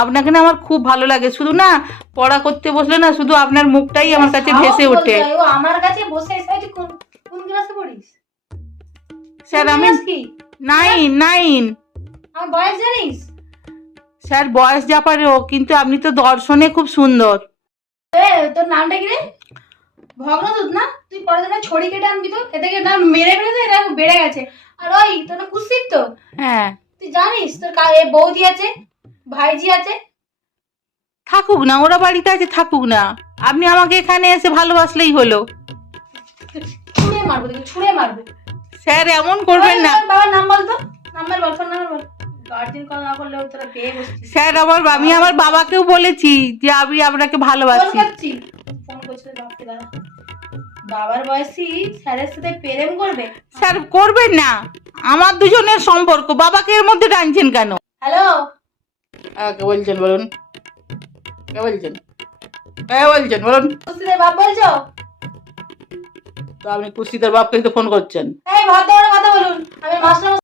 আপনাকে না আমার খুব ভালো লাগে, শুধু না পড়া করতে বসলে না শুধু আপনার মুখটাই আমার কাছে ভেসে ওঠে। ও আমার কাছে বসে এসে তুই কোন কোন ক্লাসে পড়িস? স্যার কোন আমি ক্লাস কি? 9। আমার বয়স জানিস? স্যার বয়স যা পারে ও, কিন্তু আপনি তো দর্শনে খুব সুন্দর। তোর নামটা কি রে? ভগ্নদূত না? তুই পড়াশোনা ছড়ি কেটে আনবি তো, এদেরকে না মেরে মেরে তো এরা বেড়ে গেছে। আর ওই তোর না কুৎসিত তো, হ্যাঁ তুই জানিস তোর বৌদি আছে, ভাইজি আছে। থাকুক না, ওরা বাড়িতে আছে থাকুক না, আপনি আমাকে এখানে এসে ভালোবাসলেই হলো। ছুঁড়ে মারবো তোকে, ছুঁড়ে মারবো। স্যার এমন করবেন না। তোর বাবার নাম বল তো, নাম্বার বল, ফোন নাম্বার বল। গার্জিয়ান কল না করলেও তোরা পেয়ে বসছিস। স্যার আমি আমার বাবাকেও বলেছি যে আমি আপনাকে ফোন ভালোবাসি। করছি, ফোন করছি তোর বাপকে, দাঁড়া। বাবার বয়সী স্যারের সাথে প্রেম করবে? স্যার করবেন না, আমার দুজনের সম্পর্ক, বাবাকে এর মধ্যে টানছেন কেন? হ্যালো, কে বলছেন বলুন, কে বলছেন, কে বলছেন বলুন। কুস্তিদের বাপ বলছো? তো আপনি কুস্তিদার বাপকে তো ফোন করছেন। এই ভদ্র করে কথা বলুন, আমি মাস্টার